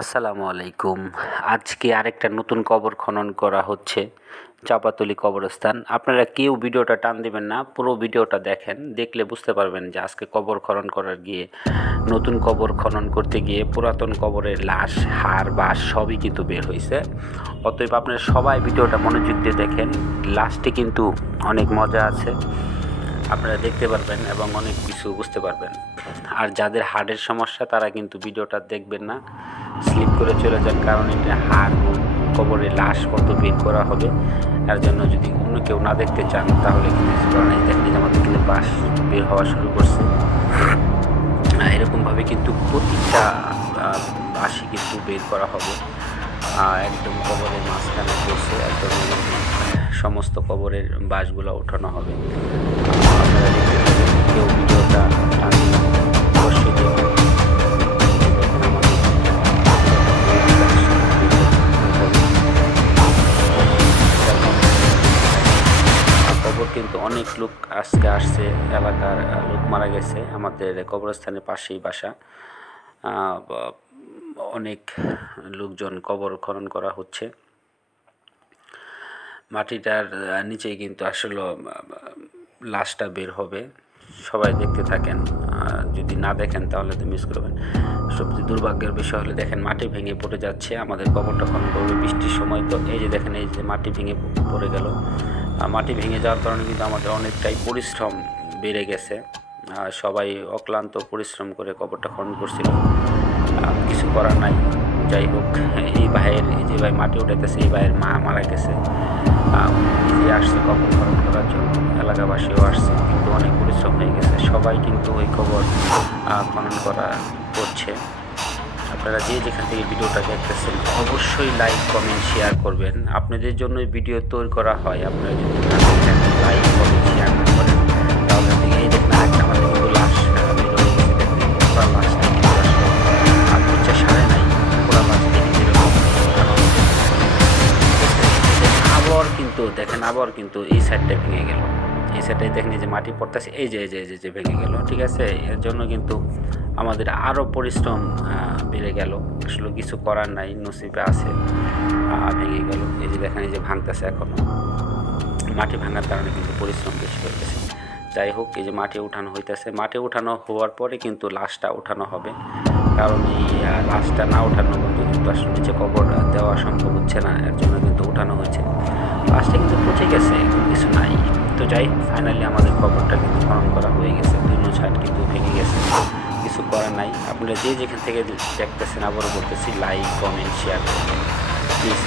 আসসালামু আলাইকুম। আজকে আরেকটা নতুন কবর খনন করা হচ্ছে চাঁপাতলি কবরস্থান। আপনারা কেউ ভিডিওটা টান দিবেন না, পুরো ভিডিওটা দেখেন। দেখলে বুঝতে পারবেন যে আজকে কবর খনন করার গিয়ে, নতুন কবর খনন করতে গিয়ে পুরাতন কবরের লাশ, হাড়, বাঁশ সবই কিন্তু বের হয়েছে। অতএব আপনারা সবাই ভিডিওটা মনোযোগ দিয়ে দেখেন। লাস্টে কিন্তু অনেক মজা আছে, আপনারা দেখতে পারবেন এবং অনেক কিছু বুঝতে পারবেন। আর যাদের হার্টের সমস্যা তারা কিন্তু ভিডিওটা দেখবেন না, স্লিপ করে চলে যান, কারণ এটা হাড় কবরে লাশ কত বের করা হবে। এর জন্য যদি অন্য কেউ না দেখতে চান তাহলে কিন্তু দেখেন যে আমাদের কিন্তু বাঁশ বের হওয়া শুরু করছে। এরকমভাবে কিন্তু প্রতিটা বাঁশই কিন্তু বের করা হবে। একদম কবরের মাঝখানে বসে একদম সমস্ত কবরের বাঁশগুলো ওঠানো হবে। আপনারা দেখতে পাবেন, কেউ ভিডিওটা অবশ্যই দেখবেন। কবর কিন্তু অনেক লোক আজকে আসছে, এলাকার লোক মারা গেছে। আমাদের কবরস্থানের পাশেই বাসা। অনেক লোকজন কবর খনন করা হচ্ছে। মাটিটার নিচেই কিন্তু আসলে লাশটা বের হবে। সবাই দেখতে থাকেন, যদি না দেখেন তাহলে তো মিস করবেন। সবচেয়ে দুর্ভাগ্যের বিষয় হলে দেখেন মাটি ভেঙে পড়ে যাচ্ছে। আমাদের কবরটা খনন করবে বৃষ্টির সময়, তো এই যে দেখেন, এই যে মাটি ভেঙে পড়ে গেল। মাটি ভেঙে যাওয়ার কারণে কিন্তু আমাদের অনেকটাই পরিশ্রম বেড়ে গেছে। সবাই অক্লান্ত পরিশ্রম করে কবরটা খনন করছিল, কিছু করার নাই। যাই হোক, এই ভাইয়ের, এই যে ভাই মাটি উঠাইতেছে, এই ভাইয়ের মা মারা গেছে। নিজে আসছে কবর খনন করার জন্য, এলাকাবাসীও আসছে, কিন্তু অনেক পরিশ্রম হয়ে গেছে। সবাই কিন্তু ওই কবর খনন করছে। আপনারা যে যেখান থেকে ভিডিওটা দেখতেছেন অবশ্যই লাইক, কমেন্ট, শেয়ার করবেন। আপনাদের জন্য ভিডিও তৈরি করা হয়। আপনারা যদি লাইক, কমেন্ট, শেয়ার না করেন তাহলে এই দেখেন একটা আমাদের কিন্তু লাশ বের হয়ে গেছে। দেখেন পুরা লাশটা কিন্তু আসলে আত্মহত্যা সারে নাই, পুরা লাশ দেখে যেরকম আবার কিন্তু দেখেন, আবার কিন্তু এই সাইডটা ভেঙে গেল। এই সাইডে দেখেন যে মাটি পড়তেছে, এই যে যে ভেঙে গেল। ঠিক আছে, এর জন্য কিন্তু আমাদের আরও পরিশ্রম বেড়ে গেল। আসলে কিছু করার নাই, নসিবে আছে, ভেঙে গেল। এই যে দেখেন, এই যে ভাঙতেছে এখনও। মাটি ভাঙার কারণে কিন্তু পরিশ্রম বেশি হয়ে গেছে। যাই হোক, এই যে মাটি উঠানো হইতেছে, মাটি উঠানো হওয়ার পরে কিন্তু লাশটা উঠানো হবে। কারণ এই লাশটা না উঠানো কিন্তু আসলে নিচে কবর দেওয়া সম্ভব হচ্ছে না, এর জন্য কিন্তু উঠানো হয়েছে। লাশটা কিন্তু পচে গেছে, কিছু নাই। তো যাই হোক, ফাইনালি আমাদের কবরটা কিন্তু খনন করা হয়ে গেছে। দুই সাইড কিন্তু ভেঙে গেছে, কিছু করার নাই। আপনারা যে যেখান থেকে দেখতেছেন আবারও বলতেছি, লাইক, কমেন্ট, শেয়ার করবেন প্লিজ।